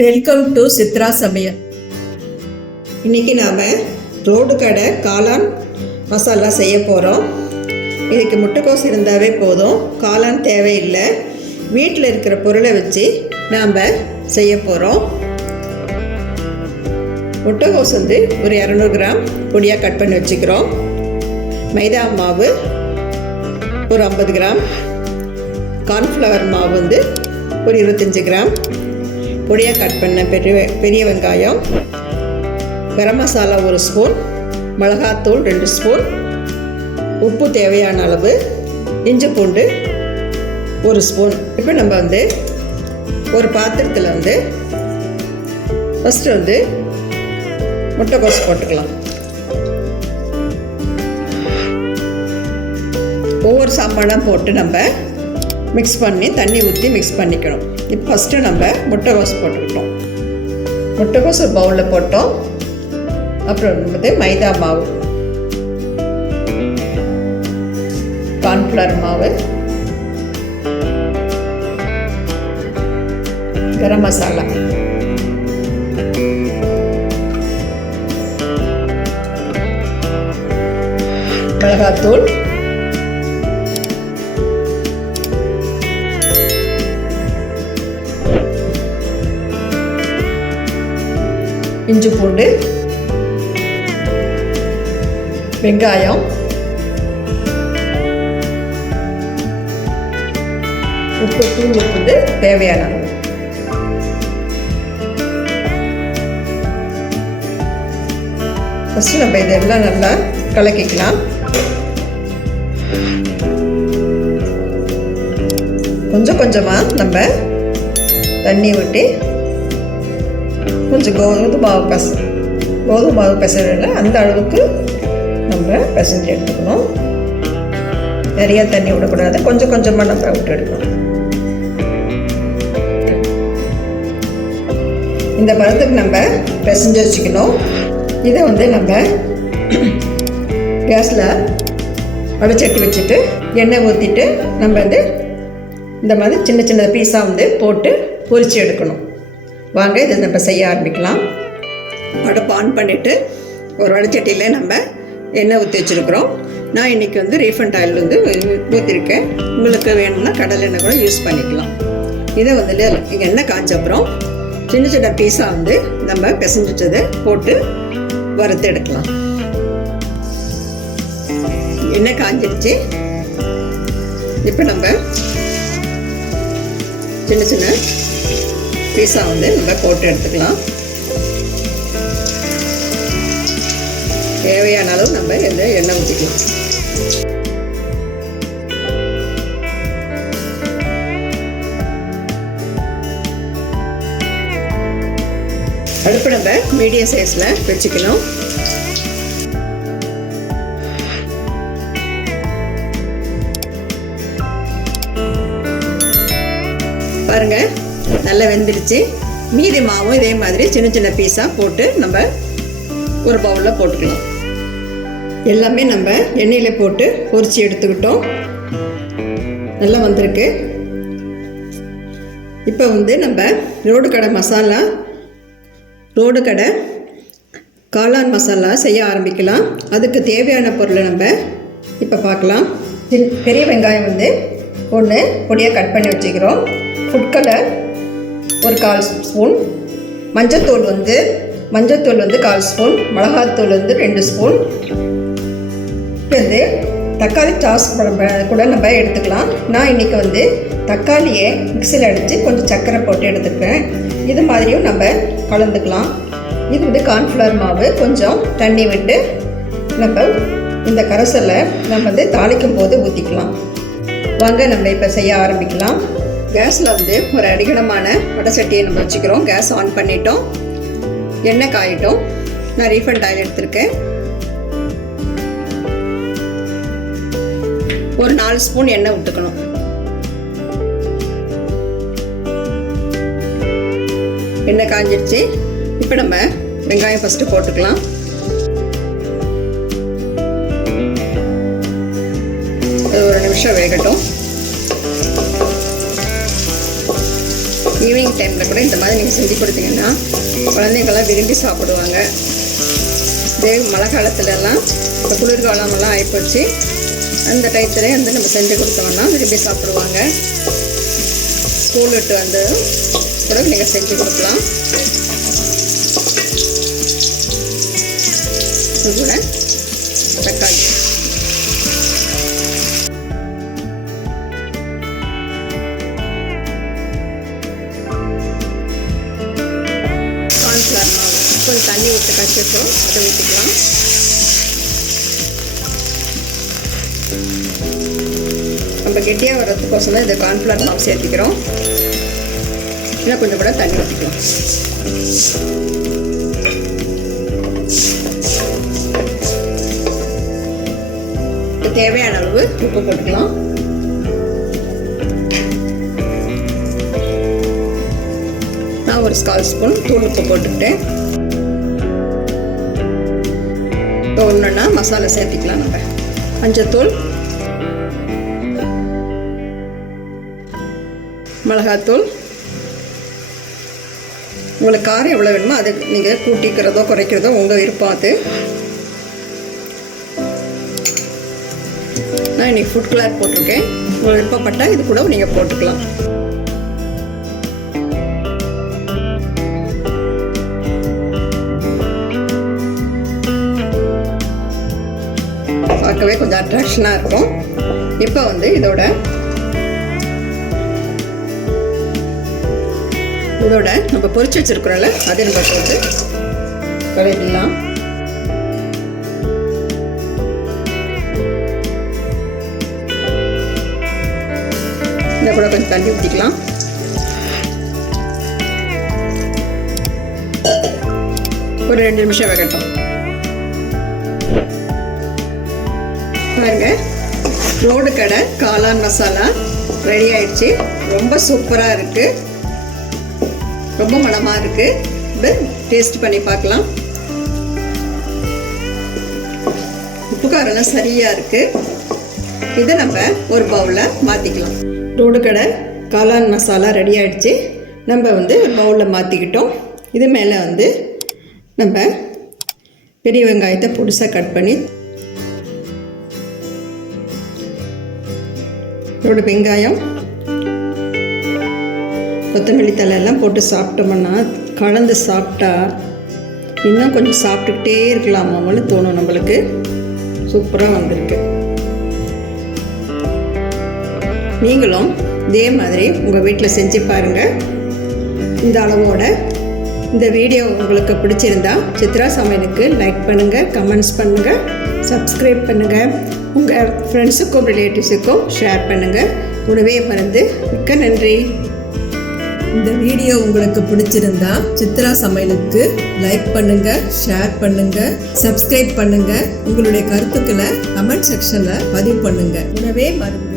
Welcome to Chitra சமையல். இன்றைக்கி நாம் ரோடு கடை காளான் மசாலா செய்ய போகிறோம். இதுக்கு முட்டைக்கோஸ் இருந்தாவே போதும், காளான் தேவையில்லை. வீட்டில் இருக்கிற பொருளை வச்சு நாம் செய்ய போகிறோம். முட்டைக்கோஸ் ஒரு 200 கிராம் பொடியாக கட் பண்ணி வச்சுக்கிறோம். மைதா மாவு ஒரு 50 கிராம், கார்ன்ஃப்ளவர் மாவு ஒரு 25 கிராம், பொடியாக கட் பண்ண பெரிய வெங்காயம், கரம் மசாலா 1 ஸ்பூன், மிளகாத்தூள் 2 ஸ்பூன், உப்பு தேவையான அளவு, இஞ்சி பூண்டு 1 ஸ்பூன். இப்போ நம்ம ஒரு பாத்திரத்தில் ஃபஸ்ட்டு முட்டைக்கோஸ் போட்டுக்கலாம். ஒவ்வொரு சாப்பாடாக போட்டு நம்ம மிக்ஸ் பண்ணி தண்ணி ஊற்றி மிக்ஸ் பண்ணிக்கணும். இப்போ ஃபஸ்ட்டு நம்ம முட்டைக்கோஸ் போட்டுக்கிட்டோம். முட்டைக்கோஸ் ஒரு பவுலில் போட்டோம். அப்புறம் மைதா மாவு, கார்ன்ஃப்ளவர் மாவு, கரம் மசாலா, மிளகாத்தூள், இஞ்சி பூண்டு, வெங்காயம், உப்பு, தூள் உப்பு தேவையான அளவு. ஃபஸ்ட்டு நம்ம இதெல்லாம் நல்லா கலக்கிக்கலாம். கொஞ்சம் கொஞ்சமாக நம்ம தண்ணி விட்டு கொஞ்சம் கோதுமை மாவு பிசைறல அந்த அளவுக்கு நம்ம பிசைஞ்சு எடுத்துக்கணும். நிறைய தண்ணி விடக்கூடாது, கொஞ்சம் கொஞ்சமாக நம்ம விட்டு எடுக்கணும். இந்த பதத்துக்கு நம்ம பிசைஞ்சு வச்சுக்கணும். இதை நம்ம கேஸில் வடைச்சட்டி வச்சுட்டு எண்ணெய் ஊற்றிட்டு நம்ம இந்த மாதிரி சின்ன சின்ன பீஸாக போட்டு பொரித்து எடுக்கணும். வாங்க இதை நம்ம செய்ய ஆரம்பிக்கலாம். அடுப்பு ஆன் பண்ணிவிட்டு ஒரு வடைச்சட்டியில் நம்ம எண்ணெய் ஊற்றி வச்சுருக்குறோம். நான் இன்றைக்கி ரீஃபண்ட் ஆயில் ஊற்றிருக்கேன். உங்களுக்கு வேணும்னா கடலை எண்ணெய் கூட யூஸ் பண்ணிக்கலாம். இதை எண்ணெய் காய்ச்ச அப்புறம் சின்ன சின்ன பீஸாக நம்ம பிசைஞ்சிட்டதை போட்டு வறுத்து எடுக்கலாம். எண்ணெய் காய்ஞ்சிடுச்சு. இப்போ நம்ம சின்ன சின்ன பீஸா நம்ம போட்டு எடுத்துக்கலாம். தேவையான அளவு நம்ம எண்ணெய் ஊற்றிக்கலாம். அடுப்பு நம்ம மீடியம் சைஸில் வச்சுக்கணும். பாருங்கள், நல்லா வெந்துடுச்சு. மீதி மாவும் இதே மாதிரி சின்ன சின்ன பீஸாக போட்டு நம்ம ஒரு பவுலில் போட்டுக்கலாம். எல்லாமே நம்ம எண்ணெயில் போட்டு பொரித்து எடுத்துக்கிட்டோம். நல்லா வந்திருக்கு. இப்போ நம்ம ரோடு கடை காளான் மசாலா செய்ய ஆரம்பிக்கலாம். அதுக்கு தேவையான பொருளை நம்ம இப்போ பார்க்கலாம். பெரிய வெங்காயம் 1 பொடியாக கட் பண்ணி வச்சுக்கிறோம். ஃபுட் கலர் ஒரு 1/4 ஸ்பூன், மஞ்சத்தூள் 1/4 ஸ்பூன், மிளகாத்தூள் 2 ஸ்பூன். இப்போ தக்காளி சாஸ் கூட நம்ம எடுத்துக்கலாம். நான் இன்றைக்கி தக்காளியை மிக்சியில் அடித்து கொஞ்சம் சர்க்கரை போட்டு எடுத்துக்கிறேன். இது மாதிரியும் நம்ம கலந்துக்கலாம். இது கார்ன்ஃப்ளவர் மாவு கொஞ்சம் தண்ணி விட்டு நம்ம இந்த கரைசலை நம்ம தாளிக்கும் போது ஊற்றிக்கலாம். வாங்க நம்ம இப்போ செய்ய ஆரம்பிக்கலாம். கேஸில் ஒரு அடிகனமான வடைச்சட்டியை நம்ம வச்சுக்கிறோம். கேஸ் ஆன் பண்ணிட்டோம். எண்ணெய் காயிட்டோம். நான் ரீஃபண்ட் ஆயில் எடுத்திருக்கேன். ஒரு 4 ஸ்பூன் எண்ணெய் விட்டுக்கணும். எண்ணெய் காஞ்சிடுச்சு. இப்போ நம்ம வெங்காயம் ஃபஸ்ட்டு போட்டுக்கலாம். ஒரு நிமிஷம் வேகட்டும். ஈவினிங் டைமில் கூட இந்த மாதிரி நீங்கள் செஞ்சு கொடுத்தீங்கன்னா குழந்தைங்கள்லாம் விரும்பி சாப்பிடுவாங்க. இதே மழை காலத்துலலாம் இப்போ குளிர்காலமெல்லாம் ஆகிப்போச்சு, அந்த டயத்துலேயே வந்து நம்ம செஞ்சு கொடுத்தோம்னா விரும்பி சாப்பிடுவாங்க. ஸ்கூல் விட்டு வந்து கூட நீங்கள் செஞ்சு கொடுக்கலாம். இது கூட தக்காளி, கார்ன்ஃப்ளவர் மாவு கொஞ்சம் தண்ணி விட்டு கச்சிட்டோம், அதை ஊற்றிக்கலாம். நம்ம கெட்டியாக வர்றதுக்கோசம் தான் இந்த கார்ன்ஃப்ளவர் மாவு சேர்த்துக்கிறோம். இன்னும் கொஞ்சம் கூட தண்ணி ஊற்றிக்கலாம். தேவையான அளவு உப்பு போட்டுக்கலாம். நான் ஒரு 1/4 ஸ்பூன் தூள் உப்பு போட்டுக்கிட்டேன். இப்போ ஒன்றுன்னா மசாலா சேர்த்திக்கலாம். நம்ம மஞ்சத்தூள், மிளகாத்தூள், உங்களுக்கு காரம் எவ்வளோ வேணுமோ அது நீங்கள் கூட்டிக்கிறதோ குறைக்கிறதோ உங்கள் விருப்பம். அது நான் இன்றைக்கி ஃபுட் கலர் போட்டிருக்கேன். உங்களுக்கு விருப்பப்பட்டால் இது கூட நீங்கள் போட்டுக்கலாம். பார்க்கவே கொஞ்சம் அட்ராக்ஷனாக இருக்கும். இப்போ வந்து இதோட நம்ம பொரிச்சு வச்சுருக்கிறோம்ல அதை நம்ம போட்டு கலரிடலாம். இதை கூட கொஞ்சம் தண்ணி ஊற்றிக்கலாம். ஒரு 2 நிமிஷம் வேகட்டும். பாருங்க, ரோடு கடை காளான் மசாலா ரெடி ஆயிடுச்சு. ரொம்ப சூப்பராக இருக்குது, ரொம்ப மணமாக இருக்குது. இப்போ டேஸ்ட் பண்ணி பார்க்கலாம். உப்பு காரெல்லாம் சரியாக இருக்குது. இதை நம்ம ஒரு பவுலில் மாற்றிக்கலாம். ரோடு கடை காளான் மசாலா ரெடி ஆகிடுச்சு. நம்ம வந்து ஒரு பவுலில் மாற்றிக்கிட்டோம். இது மேலே வந்து நம்ம பெரிய வெங்காயத்தை பொடிசாக கட் பண்ணி இதோட வெங்காயம், கொத்தமல்லி தழை எல்லாம் போட்டு சாப்பிட்டோம்னா, கலந்து சாப்பிட்டா இன்னும் கொஞ்சம் சாப்பிட்டுக்கிட்டே இருக்கலாமான்னு தோணும் நம்மளுக்கு. சூப்பராக வந்திருக்கு. நீங்களும் இதே மாதிரி உங்கள் வீட்டில் செஞ்சு பாருங்கள். இந்த அளவோட இந்த வீடியோ உங்களுக்கு பிடிச்சிருந்தா சித்ரா சமையலுக்கு லைக் பண்ணுங்கள், கமெண்ட்ஸ் பண்ணுங்கள், சப்ஸ்கிரைப் பண்ணுங்கள். உங்கள் ஃப்ரெண்ட்ஸுக்கும் ரிலேட்டிவ்ஸுக்கும் ஷேர் பண்ணுங்கள். உணவே மருந்து. மிக்க நன்றி. இந்த வீடியோ உங்களுக்கு பிடிச்சிருந்தா சித்ரா சமையலுக்கு லைக் பண்ணுங்க, ஷேர் பண்ணுங்க, சப்ஸ்கிரைப் பண்ணுங்க. உங்களுடைய கருத்துக்களை கமெண்ட் செக்ஷன்ல பதிவு பண்ணுங்க. உணவே மருந்து.